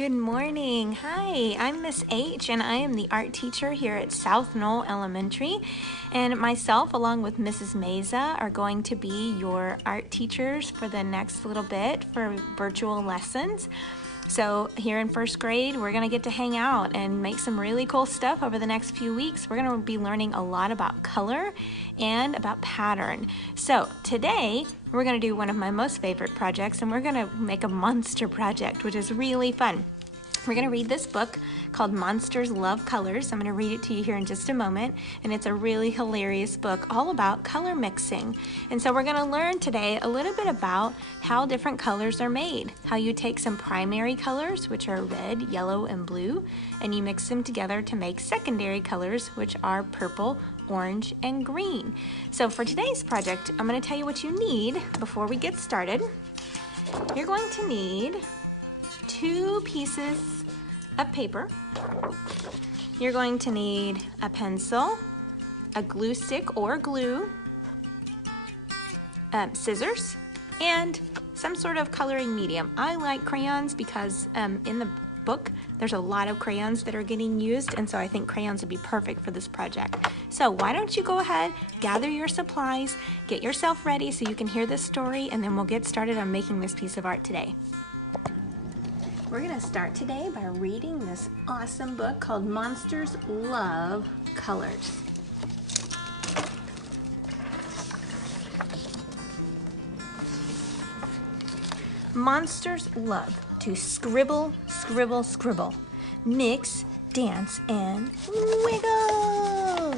Good morning. Hi, I'm Miss H and I am the art teacher here at South Knoll Elementary, and myself along with Mrs. Meza are going to be your art teachers for the next little bit for virtual lessons. So here in first grade, we're going to get to hang out and make some really cool stuff over the next few weeks. We're going to be learning a lot about color and about pattern. So today, we're going to do one of my most favorite projects, and we're going to make a monster project, which is really fun. We're going to read this book called Monsters Love Colors. I'm going to read it to you here in just a moment, and it's a really hilarious book all about color mixing. And so we're going to learn today a little bit about how different colors are made, how you take some primary colors, which are red, yellow, and blue, and you mix them together to make secondary colors, which are purple, orange, and green. So for today's project, I'm going to tell you what you need before we get started. You're going to need 2 pieces of paper. You're going to need a pencil, a glue stick or glue, scissors, and some sort of coloring medium. I like crayons because in the book there's a lot of crayons that are getting used, and so I think crayons would be perfect for this project. So why don't you go ahead, gather your supplies, get yourself ready so you can hear this story, and then we'll get started on making this piece of art today. We're going to start today by reading this awesome book called Monsters Love Colors. Monsters love to scribble, scribble, scribble, mix, dance, and wiggle.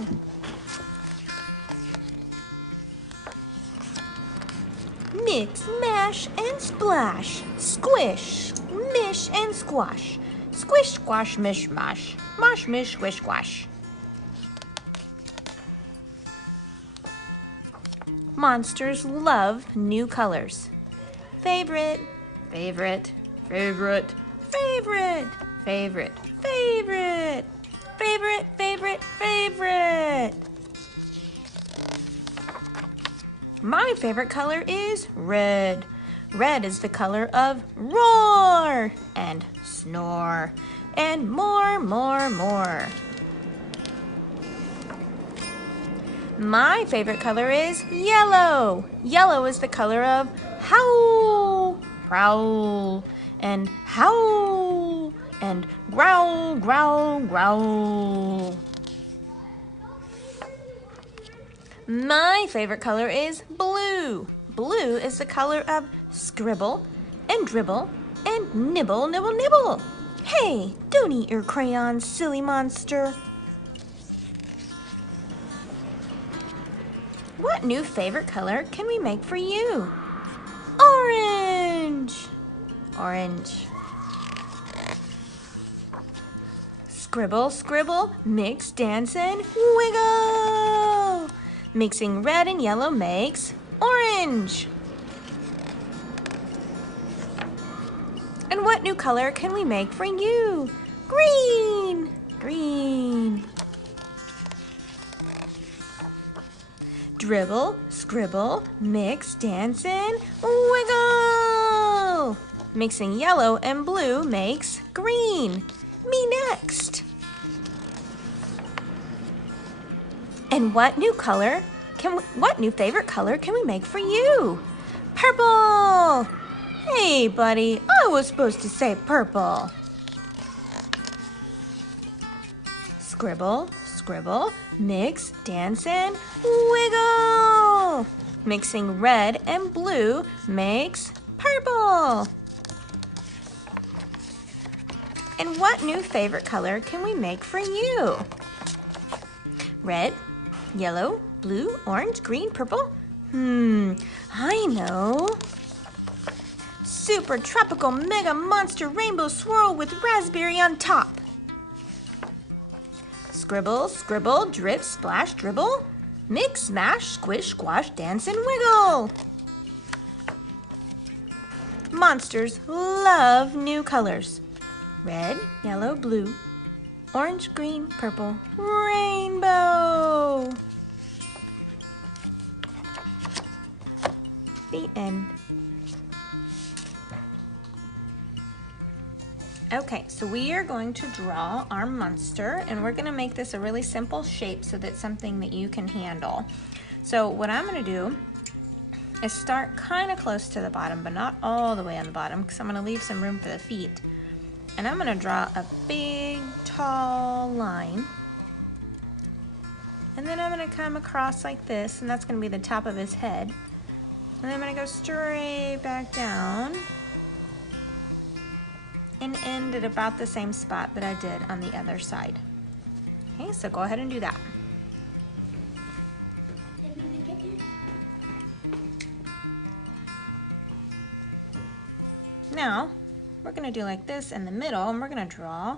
Mix, mash, and splash, squish, mish, and squash, squish, squash, mish, mash, mosh, mish, squish, squash. Monsters love new colors. Favorite, favorite, favorite, favorite, favorite, favorite, favorite, favorite, favorite. My favorite color is red. Red is the color of roar and snore and more, more, more. My favorite color is yellow. Yellow is the color of howl, prowl, and howl, and growl, growl, growl. My favorite color is blue. Blue is the color of scribble and dribble and nibble, nibble, nibble. Hey, don't eat your crayons, silly monster. What new favorite color can we make for you? Orange. Orange. Scribble, scribble, mix, dance, and wiggle. Mixing red and yellow makes orange. And what new color can we make for you? Green. Green. Dribble, scribble, mix, dance, and wiggle. Mixing yellow and blue makes green. Me next. And what new favorite color can we make for you? Purple. Hey, buddy, I was supposed to say purple. Scribble, scribble, mix, dance, and wiggle. Mixing red and blue makes purple. And what new favorite color can we make for you? Red, yellow, blue, orange, green, purple? I know. Super tropical mega monster rainbow swirl with raspberry on top. Scribble, scribble, drip, splash, dribble. Mix, smash, squish, squash, dance, and wiggle. Monsters love new colors. Red, yellow, blue, orange, green, purple, rainbow. The end. Okay, so we are going to draw our monster, and we're going to make this a really simple shape so that's something that you can handle. So what I'm going to do is start kind of close to the bottom, but not all the way on the bottom, because I'm going to leave some room for the feet. And I'm going to draw a big, tall line. And then I'm going to come across like this, and that's going to be the top of his head. And then I'm going to go straight back down and end at about the same spot that I did on the other side. Okay, so go ahead and do that. Now, we're going to do like this in the middle, and we're going to draw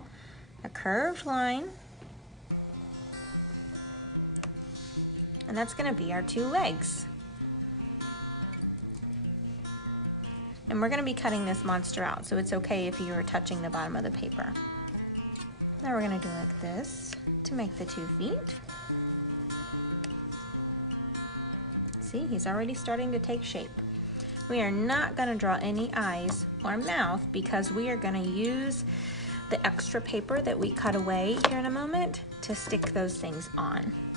a curved line. And that's going to be our two legs. And we're going to be cutting this monster out, so it's okay if you are touching the bottom of the paper. Now we're going to do like this to make the 2 feet. See, he's already starting to take shape. We are not going to draw any eyes or mouth because we are going to use the extra paper that we cut away here in a moment to stick those things on.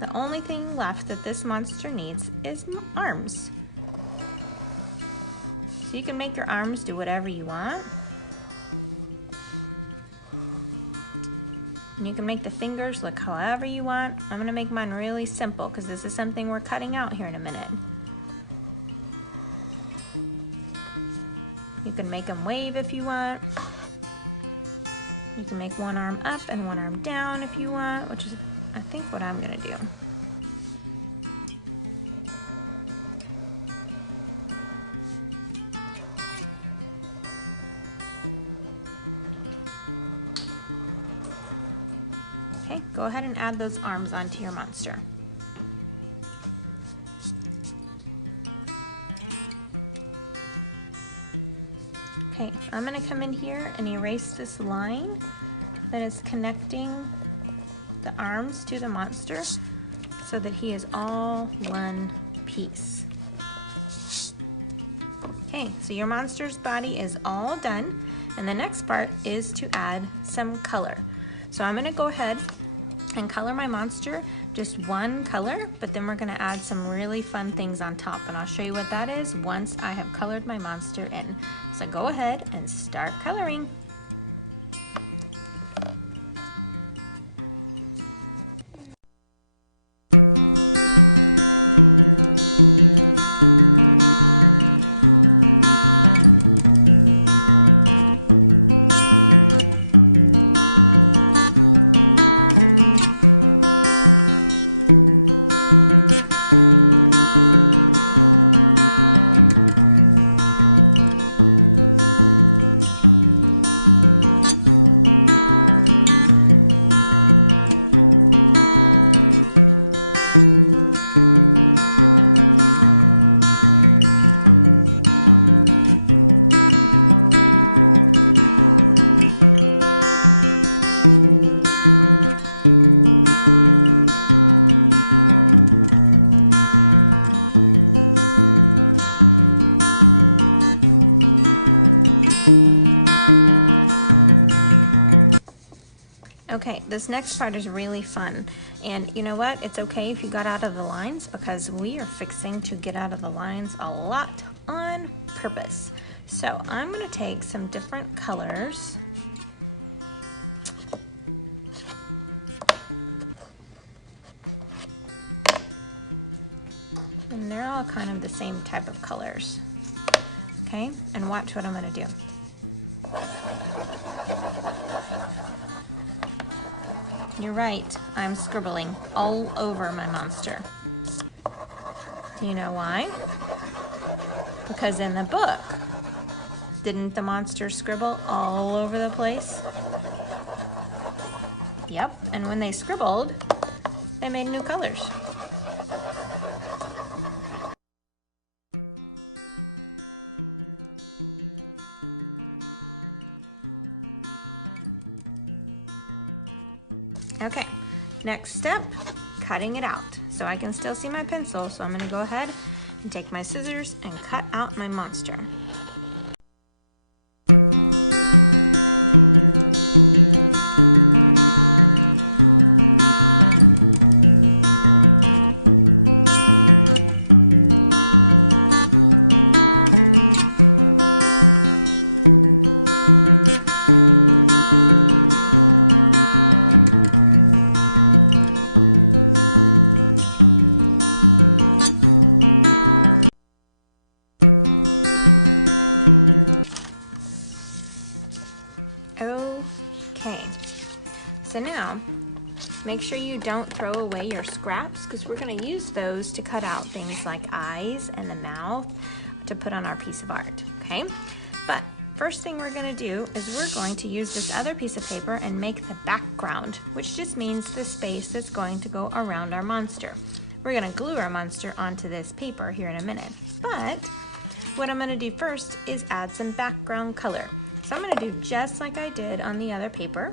The only thing left that this monster needs is arms. So you can make your arms do whatever you want. And you can make the fingers look however you want. I'm going to make mine really simple because this is something we're cutting out here in a minute. You can make them wave if you want. You can make one arm up and one arm down if you want, which is, I think, what I'm going to do. Go ahead and add those arms onto your monster. Okay, I'm going to come in here and erase this line that is connecting the arms to the monster so that he is all one piece. Okay, so your monster's body is all done, and the next part is to add some color. So I'm going to go ahead and color my monster just one color, but then we're going to add some really fun things on top, and I'll show you what that is once I have colored my monster in. So go ahead and start coloring. This next part is really fun, and you know what? It's okay if you got out of the lines because we are fixing to get out of the lines a lot on purpose. So I'm going to take some different colors. And they're all kind of the same type of colors. Okay, and watch what I'm going to do. You're right, I'm scribbling all over my monster. Do you know why? Because in the book, didn't the monster scribble all over the place? Yep, and when they scribbled, they made new colors. Okay, next step, cutting it out. So I can still see my pencil, so I'm going to go ahead and take my scissors and cut out my monster. Okay, so now make sure you don't throw away your scraps because we're going to use those to cut out things like eyes and the mouth to put on our piece of art, okay? But first thing we're going to do is we're going to use this other piece of paper and make the background, which just means the space that's going to go around our monster. We're going to glue our monster onto this paper here in a minute, but what I'm going to do first is add some background color. So I'm going to do just like I did on the other paper,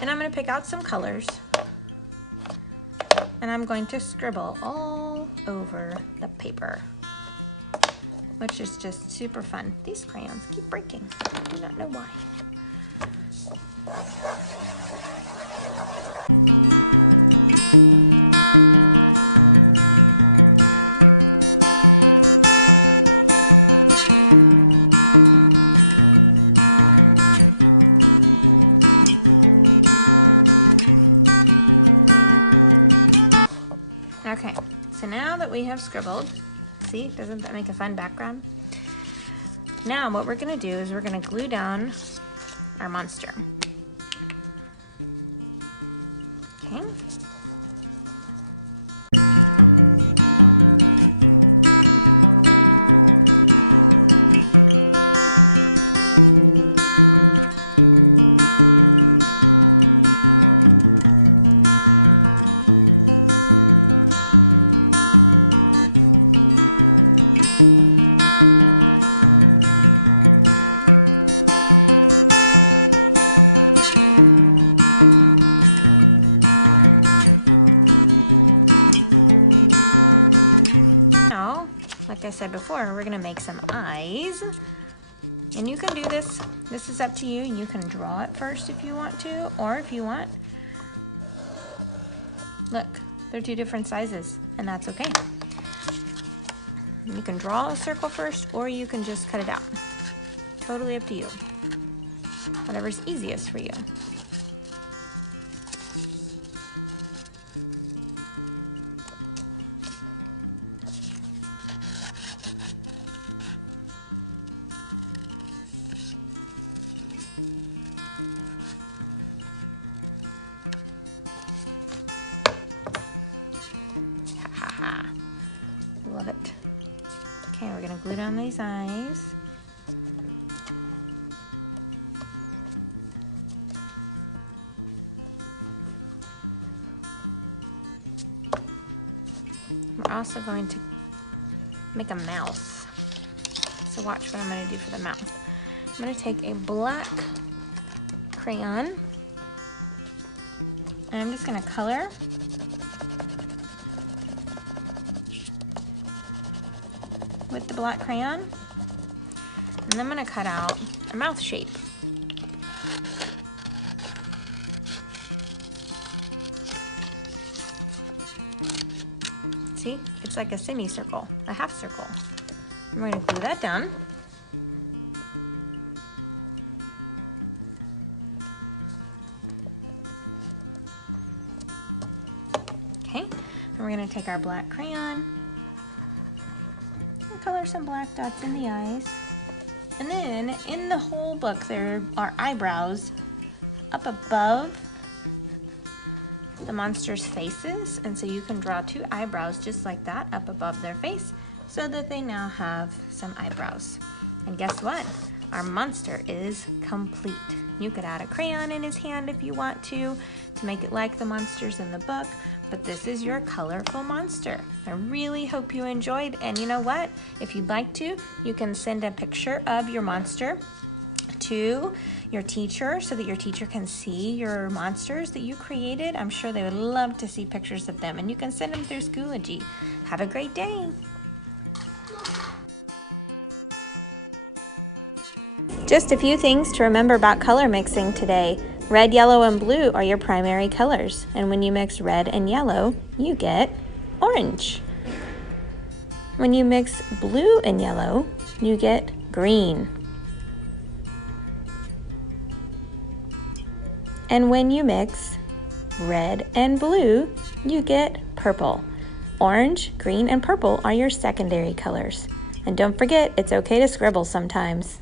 and I'm going to pick out some colors, and I'm going to scribble all over the paper, which is just super fun. These crayons keep breaking. I do not know why. Okay, so now that we have scribbled, see, doesn't that make a fun background? Now what we're going to do is we're going to glue down our monster. Okay. We're gonna make some eyes, and you can do this. This is up to you. You can draw it first if you want to, or if you want. Look, they're two different sizes, and that's okay. You can draw a circle first, or you can just cut it out. Totally up to you. Whatever's easiest for you. Love it. Okay, we're gonna glue down these eyes. We're also going to make a mouth. So watch what I'm gonna do for the mouth. I'm gonna take a black crayon, and I'm just gonna color with the black crayon, and I'm going to cut out a mouth shape. See, it's like a semicircle, a half circle. I'm going to glue that down. Okay, and we're going to take our black crayon, color some black dots in the eyes, and then in the whole book there are eyebrows up above the monster's faces, and so you can draw two eyebrows just like that up above their face so that they now have some eyebrows. And guess what? Our monster is complete. You could add a crayon in his hand if you want to make it like the monsters in the book, but this is your colorful monster. I really hope you enjoyed, and you know what? If you'd like to, you can send a picture of your monster to your teacher so that your teacher can see your monsters that you created. I'm sure they would love to see pictures of them, and you can send them through Schoology. Have a great day. Just a few things to remember about color mixing today. Red, yellow, and blue are your primary colors, and when you mix red and yellow, you get orange. When you mix blue and yellow, you get green. And when you mix red and blue, you get purple. Orange, green, and purple are your secondary colors. And don't forget, it's okay to scribble sometimes.